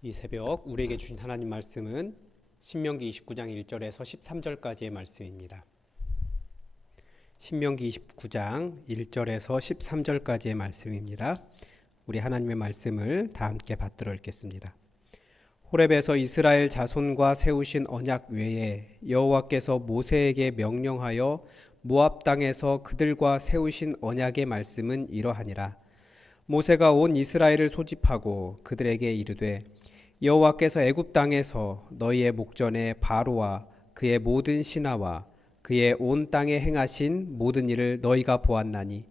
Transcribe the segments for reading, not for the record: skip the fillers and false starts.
이 새벽 우리에게 주신 하나님 말씀은 신명기 29장 1절에서 13절까지의 말씀입니다. 신명기 29장 1절에서 13절까지의 말씀입니다. 우리 하나님의 말씀을 다 함께 받들어 읽겠습니다. 호렙에서 이스라엘 자손과 세우신 언약 외에 여호와께서 모세에게 명령하여 모압 땅에서 그들과 세우신 언약의 말씀은 이러하니라. 모세가 온 이스라엘을 소집하고 그들에게 이르되 여호와께서 애굽 땅에서 너희의 목전에 바로와 그의 모든 신하와 그의 온 땅에 행하신 모든 일을 너희가 보았나니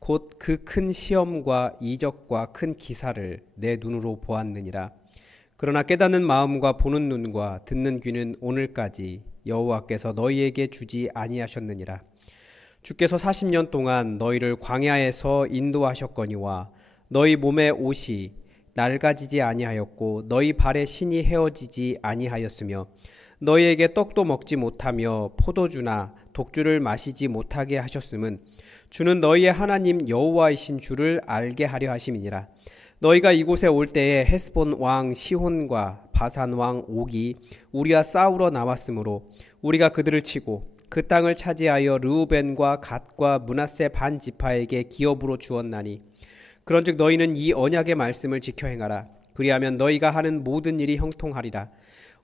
곧 그 큰 시험과 이적과 큰 기사를 내 눈으로 보았느니라. 그러나 깨닫는 마음과 보는 눈과 듣는 귀는 오늘까지 여호와께서 너희에게 주지 아니하셨느니라. 주께서 40년 동안 너희를 광야에서 인도하셨거니와 너희 몸의 옷이 낡아지지 아니하였고 너희 발의 신이 헤어지지 아니하였으며 너희에게 떡도 먹지 못하며 포도주나 독주를 마시지 못하게 하셨음은 주는 너희의 하나님 여호와이신 줄을 알게 하려 하심이니라. 너희가 이곳에 올 때에 헤스본 왕 시혼과 바산 왕 옥이 우리와 싸우러 나왔으므로 우리가 그들을 치고 그 땅을 차지하여 르우벤과 갓과 므낫세 반 지파에게 기업으로 주었나니 그런즉 너희는 이 언약의 말씀을 지켜 행하라. 그리하면 너희가 하는 모든 일이 형통하리라.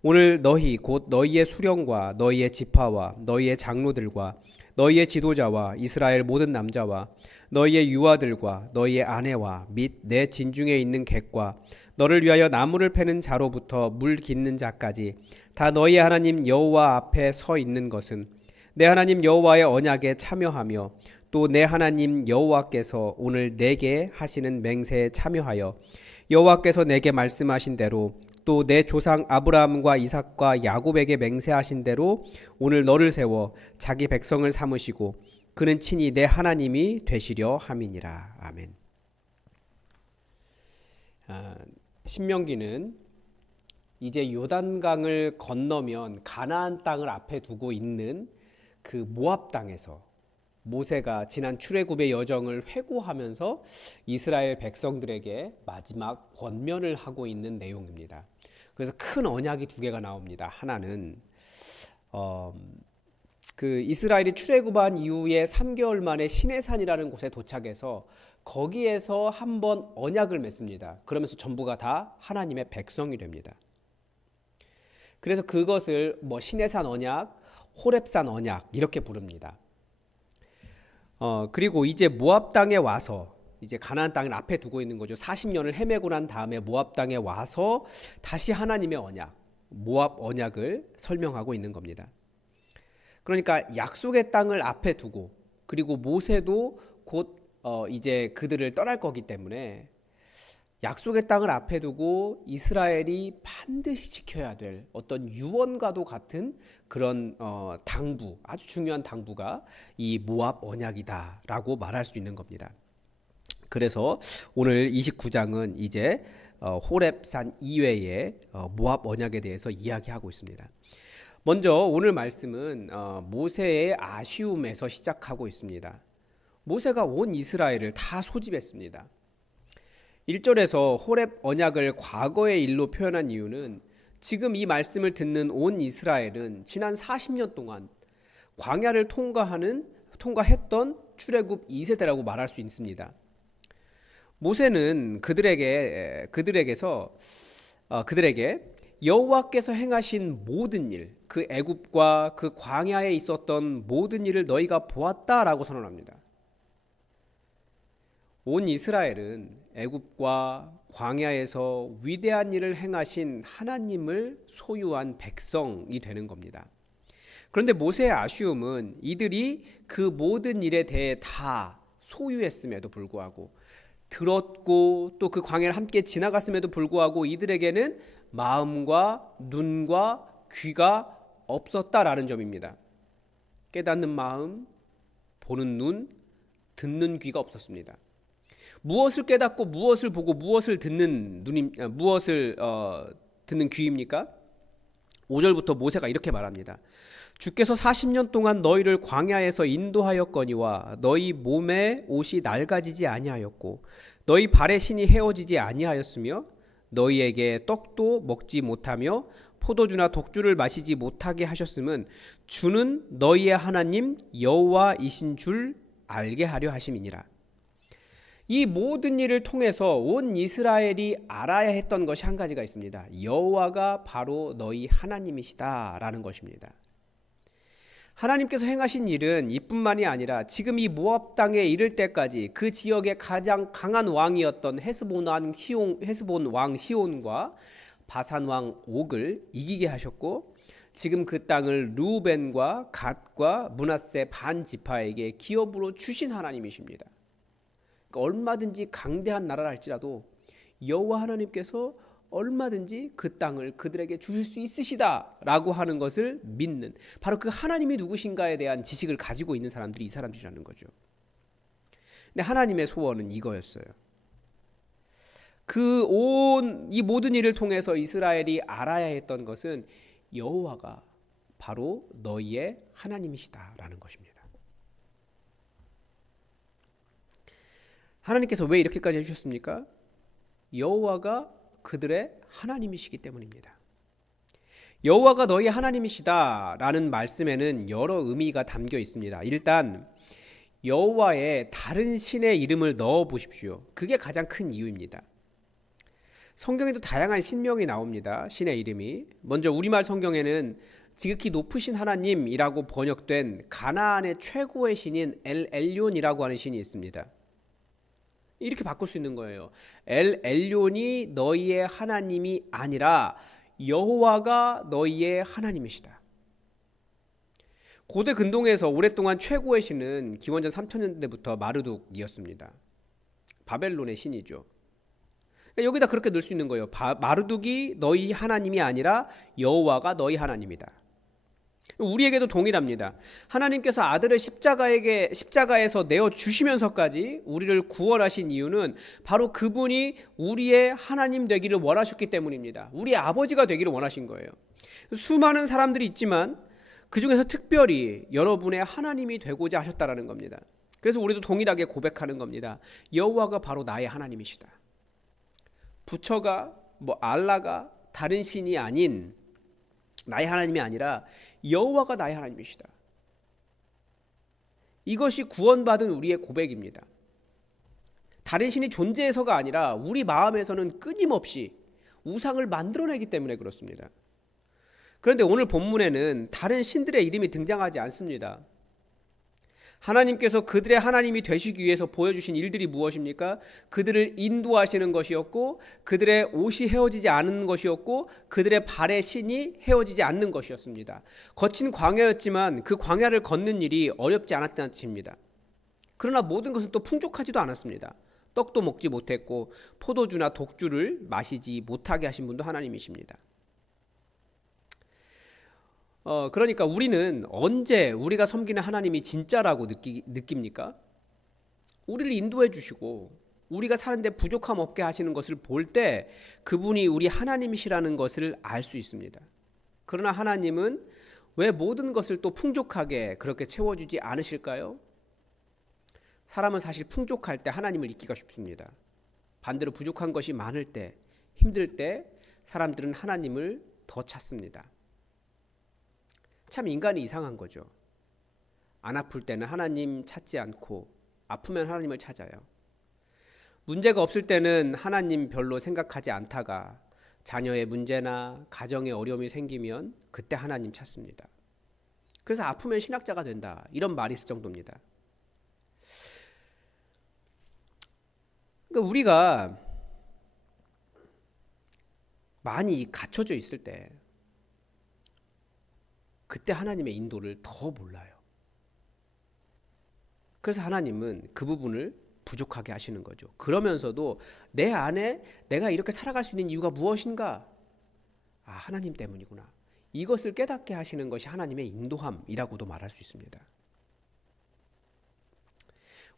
오늘 너희 곧 너희의 수령과 너희의 지파와 너희의 장로들과 너희의 지도자와 이스라엘 모든 남자와 너희의 유아들과 너희의 아내와 및 내 진중에 있는 객과 너를 위하여 나무를 패는 자로부터 물 깃는 자까지 다 너희의 하나님 여호와 앞에 서 있는 것은 내 하나님 여호와의 언약에 참여하며 또 내 하나님 여호와께서 오늘 내게 하시는 맹세에 참여하여 여호와께서 내게 말씀하신 대로 또 내 조상 아브라함과 이삭과 야곱에게 맹세하신 대로 오늘 너를 세워 자기 백성을 삼으시고 그는 친히 내 하나님이 되시려 함이니라. 아멘. 신명기는 이제 요단강을 건너면 가나안 땅을 앞에 두고 있는 그 모압 땅에서 모세가 지난 출애굽의 여정을 회고하면서 이스라엘 백성들에게 마지막 권면을 하고 있는 내용입니다. 그래서 큰 언약이 두 개가 나옵니다. 하나는 그 이스라엘이 출애굽한 이후에 3개월 만에 시내산이라는 곳에 도착해서 거기에서 한번 언약을 맺습니다. 그러면서 전부가 다 하나님의 백성이 됩니다. 그래서 그것을 시내산 언약, 호렙산 언약 이렇게 부릅니다. 그리고 이제 모압 땅에 와서 이제 가나안 땅을 앞에 두고 있는 거죠. 40년을 헤매고 난 다음에 모압 땅에 와서 다시 하나님의 언약, 모압 언약을 설명하고 있는 겁니다. 그러니까 약속의 땅을 앞에 두고 그리고 모세도 곧 이제 그들을 떠날 거기 때문에 약속의 땅을 앞에 두고 이스라엘이 반드시 지켜야 될 어떤 유언과도 같은 그런 당부, 아주 중요한 당부가 이 모압 언약이다라고 말할 수 있는 겁니다. 그래서 오늘 29장은 이제 호렙산 이외의 모압 언약에 대해서 이야기하고 있습니다. 먼저 오늘 말씀은 모세의 아쉬움에서 시작하고 있습니다. 모세가 온 이스라엘을 다 소집했습니다. 1절에서 호렙 언약을 과거의 일로 표현한 이유는 지금 이 말씀을 듣는 온 이스라엘은 지난 40년 동안 광야를 통과했던 출애굽 2세대라고 말할 수 있습니다. 모세는 그들에게 여호와께서 행하신 모든 일, 그 애굽과 그 광야에 있었던 모든 일을 너희가 보았다라고 선언합니다. 온 이스라엘은 애굽과 광야에서 위대한 일을 행하신 하나님을 소유한 백성이 되는 겁니다. 그런데 모세의 아쉬움은 이들이 그 모든 일에 대해 다 소유했음에도 불구하고 들었고 또 그 광야를 함께 지나갔음에도 불구하고 이들에게는 마음과 눈과 귀가 없었다라는 점입니다. 깨닫는 마음, 보는 눈, 듣는 귀가 없었습니다. 무엇을 깨닫고 무엇을 보고 무엇을 듣는 귀입니까? 5절부터 모세가 이렇게 말합니다. 주께서 40년 동안 너희를 광야에서 인도하였거니와 너희 몸의 옷이 낡아지지 아니하였고 너희 발의 신이 헤어지지 아니하였으며 너희에게 떡도 먹지 못하며 포도주나 독주를 마시지 못하게 하셨음은 주는 너희의 하나님 여호와이신 줄 알게 하려 하심이니라. 이 모든 일을 통해서 온 이스라엘이 알아야 했던 것이 한 가지가 있습니다. 여호와가 바로 너희 하나님이시다라는 것입니다. 하나님께서 행하신 일은 이뿐만이 아니라 지금 이 모압 땅에 이를 때까지 그 지역의 가장 강한 왕이었던 헤스본 왕 시온과 바산 왕 옥을 이기게 하셨고, 지금 그 땅을 르우벤과 갓과 므낫세 반 지파에게 기업으로 주신 하나님이십니다. 그러니까 얼마든지 강대한 나라라 할지라도 여호와 하나님께서 얼마든지 그 땅을 그들에게 주실 수 있으시다라고 하는 것을 믿는, 바로 그 하나님이 누구신가에 대한 지식을 가지고 있는 사람들이 이 사람들이라는 거죠. 근데 하나님의 소원은 이거였어요. 이 모든 일을 통해서 이스라엘이 알아야 했던 것은 여호와가 바로 너희의 하나님이시다라는 것입니다. 하나님께서 왜 이렇게까지 해주셨습니까? 여호와가 그들의 하나님이시기 때문입니다. 여호와가 너희 하나님이시다라는 말씀에는 여러 의미가 담겨 있습니다. 일단 여호와의 다른 신의 이름을 넣어 보십시오. 그게 가장 큰 이유입니다. 성경에도 다양한 신명이 나옵니다. 신의 이름이. 먼저 우리말 성경에는 지극히 높으신 하나님이라고 번역된 가나안의 최고의 신인 엘 엘론이라고 하는 신이 있습니다. 이렇게 바꿀 수 있는 거예요. 엘 엘론이 너희의 하나님이 아니라 여호와가 너희의 하나님이시다. 고대 근동에서 오랫동안 최고의 신은 기원전 3000년대부터 마르둑이었습니다. 바벨론의 신이죠. 여기다 그렇게 넣을 수 있는 거예요. 마르둑이 너희 하나님이 아니라 여호와가 너희 하나님이다. 우리에게도 동일합니다. 하나님께서 아들을 십자가에서 내어 주시면서까지 우리를 구원하신 이유는 바로 그분이 우리의 하나님 되기를 원하셨기 때문입니다. 우리의 아버지가 되기를 원하신 거예요. 수많은 사람들이 있지만 그 중에서 특별히 여러분의 하나님이 되고자 하셨다라는 겁니다. 그래서 우리도 동일하게 고백하는 겁니다. 여호와가 바로 나의 하나님이시다. 부처가 알라가 다른 신이 아닌 나의 하나님이 아니라 여호와가 나의 하나님이시다. 이것이 구원받은 우리의 고백입니다. 다른 신이 존재해서가 아니라 우리 마음에서는 끊임없이 우상을 만들어내기 때문에 그렇습니다. 그런데 오늘 본문에는 다른 신들의 이름이 등장하지 않습니다. 하나님께서 그들의 하나님이 되시기 위해서 보여주신 일들이 무엇입니까? 그들을 인도하시는 것이었고, 그들의 옷이 헤어지지 않은 것이었고, 그들의 발의 신이 헤어지지 않는 것이었습니다. 거친 광야였지만 그 광야를 걷는 일이 어렵지 않았다는 뜻입니다. 그러나 모든 것은 또 풍족하지도 않았습니다. 떡도 먹지 못했고 포도주나 독주를 마시지 못하게 하신 분도 하나님이십니다. 그러니까 우리는 언제 우리가 섬기는 하나님이 진짜라고 느낍니까? 우리를 인도해 주시고 우리가 사는데 부족함 없게 하시는 것을 볼 때 그분이 우리 하나님이시라는 것을 알 수 있습니다. 그러나 하나님은 왜 모든 것을 또 풍족하게 그렇게 채워주지 않으실까요? 사람은 사실 풍족할 때 하나님을 잊기가 쉽습니다. 반대로 부족한 것이 많을 때, 힘들 때 사람들은 하나님을 더 찾습니다. 참 인간이 이상한 거죠. 안 아플 때는 하나님 찾지 않고 아프면 하나님을 찾아요. 문제가 없을 때는 하나님 별로 생각하지 않다가 자녀의 문제나 가정의 어려움이 생기면 그때 하나님 찾습니다. 그래서 아프면 신학자가 된다, 이런 말이 있을 정도입니다. 그러니까 우리가 많이 갇혀져 있을 때 그때 하나님의 인도를 더 몰라요. 그래서 하나님은 그 부분을 부족하게 하시는 거죠. 그러면서도 내 안에 내가 이렇게 살아갈 수 있는 이유가 무엇인가? 하나님 때문이구나. 이것을 깨닫게 하시는 것이 하나님의 인도함이라고도 말할 수 있습니다.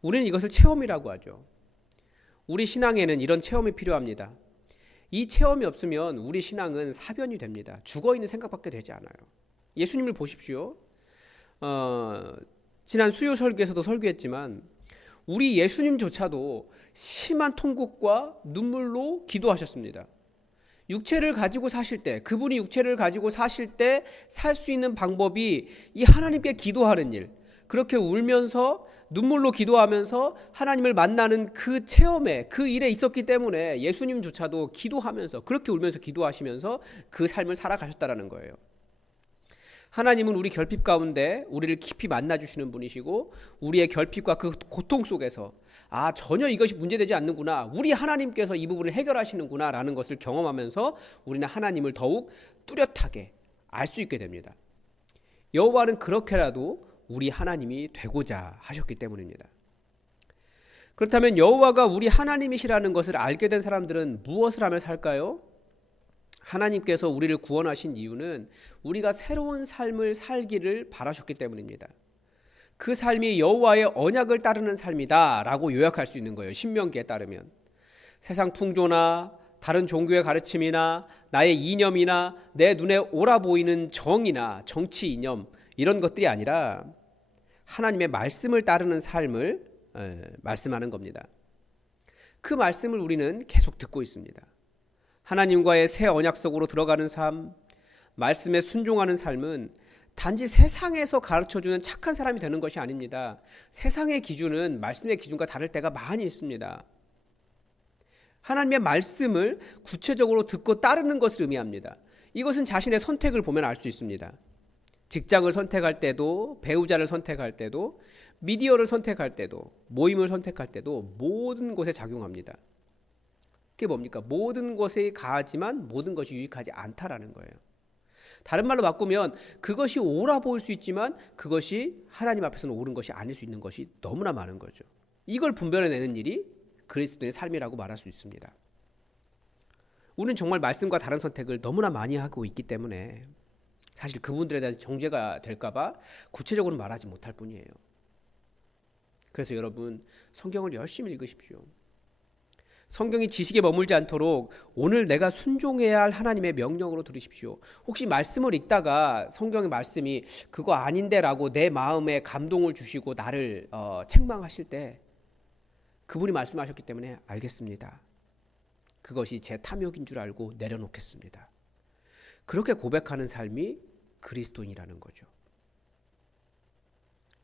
우리는 이것을 체험이라고 하죠. 우리 신앙에는 이런 체험이 필요합니다. 이 체험이 없으면 우리 신앙은 사변이 됩니다. 죽어있는 생각밖에 되지 않아요. 예수님을 보십시오. 지난 수요 설교에서도 설교했지만 우리 예수님조차도 심한 통곡과 눈물로 기도하셨습니다. 육체를 가지고 사실 때, 그분이 육체를 가지고 사실 때 살 수 있는 방법이 이 하나님께 기도하는 일, 그렇게 울면서 눈물로 기도하면서 하나님을 만나는 그 체험에, 그 일에 있었기 때문에 예수님조차도 기도하면서, 그렇게 울면서 기도하시면서 그 삶을 살아가셨다라는 거예요. 하나님은 우리 결핍 가운데 우리를 깊이 만나주시는 분이시고, 우리의 결핍과 그 고통 속에서 전혀 이것이 문제되지 않는구나, 우리 하나님께서 이 부분을 해결하시는구나 라는 것을 경험하면서 우리는 하나님을 더욱 뚜렷하게 알 수 있게 됩니다. 여호와는 그렇게라도 우리 하나님이 되고자 하셨기 때문입니다. 그렇다면 여호와가 우리 하나님이시라는 것을 알게 된 사람들은 무엇을 하며 살까요? 하나님께서 우리를 구원하신 이유는 우리가 새로운 삶을 살기를 바라셨기 때문입니다. 그 삶이 여호와의 언약을 따르는 삶이다 라고 요약할 수 있는 거예요. 신명기에 따르면 세상 풍조나 다른 종교의 가르침이나 나의 이념이나 내 눈에 옳아 보이는 정이나 정치 이념, 이런 것들이 아니라 하나님의 말씀을 따르는 삶을 말씀하는 겁니다. 그 말씀을 우리는 계속 듣고 있습니다. 하나님과의 새 언약 속으로 들어가는 삶, 말씀에 순종하는 삶은 단지 세상에서 가르쳐주는 착한 사람이 되는 것이 아닙니다. 세상의 기준은 말씀의 기준과 다를 때가 많이 있습니다. 하나님의 말씀을 구체적으로 듣고 따르는 것을 의미합니다. 이것은 자신의 선택을 보면 알 수 있습니다. 직장을 선택할 때도, 배우자를 선택할 때도, 미디어를 선택할 때도, 모임을 선택할 때도 모든 것에 작용합니다. 그게 뭡니까? 모든 것에 가하지만 모든 것이 유익하지 않다라는 거예요. 다른 말로 바꾸면 그것이 옳아 보일 수 있지만 그것이 하나님 앞에서는 옳은 것이 아닐 수 있는 것이 너무나 많은 거죠. 이걸 분별해내는 일이 그리스도인의 삶이라고 말할 수 있습니다. 우리는 정말 말씀과 다른 선택을 너무나 많이 하고 있기 때문에 사실 그분들에 대한 정죄가 될까봐 구체적으로 말하지 못할 뿐이에요. 그래서 여러분, 성경을 열심히 읽으십시오. 성경이 지식에 머물지 않도록 오늘 내가 순종해야 할 하나님의 명령으로 들으십시오. 혹시 말씀을 읽다가 성경의 말씀이 그거 아닌데 라고 내 마음에 감동을 주시고 나를 책망하실 때 그분이 말씀하셨기 때문에 알겠습니다. 그것이 제 탐욕인 줄 알고 내려놓겠습니다. 그렇게 고백하는 삶이 그리스도인이라는 거죠.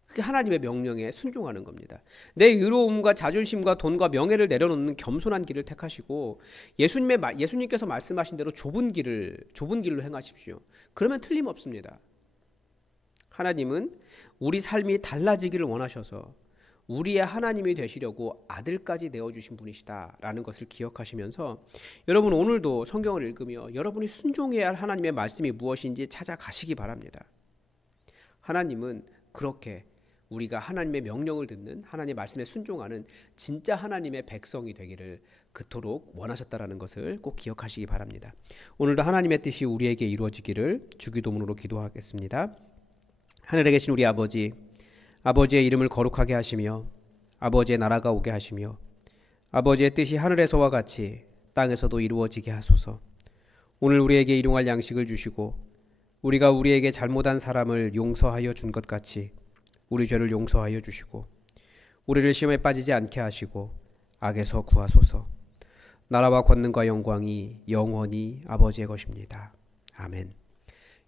그게 하나님의 명령에 순종하는 겁니다. 내 의로움과 자존심과 돈과 명예를 내려놓는 겸손한 길을 택하시고 예수님께서 말씀하신 대로 좁은 길로 행하십시오. 그러면 틀림없습니다. 하나님은 우리 삶이 달라지기를 원하셔서 우리의 하나님이 되시려고 아들까지 내어주신 분이시다라는 것을 기억하시면서 여러분, 오늘도 성경을 읽으며 여러분이 순종해야 할 하나님의 말씀이 무엇인지 찾아가시기 바랍니다. 하나님은 그렇게 우리가 하나님의 명령을 듣는, 하나님의 말씀에 순종하는 진짜 하나님의 백성이 되기를 그토록 원하셨다라는 것을 꼭 기억하시기 바랍니다. 오늘도 하나님의 뜻이 우리에게 이루어지기를 주기도문으로 기도하겠습니다. 하늘에 계신 우리 아버지, 아버지의 이름을 거룩하게 하시며 아버지의 나라가 오게 하시며 아버지의 뜻이 하늘에서와 같이 땅에서도 이루어지게 하소서. 오늘 우리에게 일용할 양식을 주시고 우리가 우리에게 잘못한 사람을 용서하여 준 것 같이 우리 죄를 용서하여 주시고 우리를 시험에 빠지지 않게 하시고 악에서 구하소서. 나라와 권능과 영광이 영원히 아버지의 것입니다. 아멘.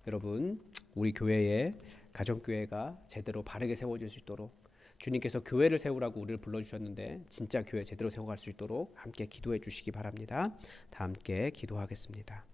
여러분, 우리 교회에 가정교회가 제대로 바르게 세워질 수 있도록 주님께서 교회를 세우라고 우리를 불러주셨는데 진짜 교회 제대로 세워갈 수 있도록 함께 기도해 주시기 바랍니다. 다 함께 기도하겠습니다.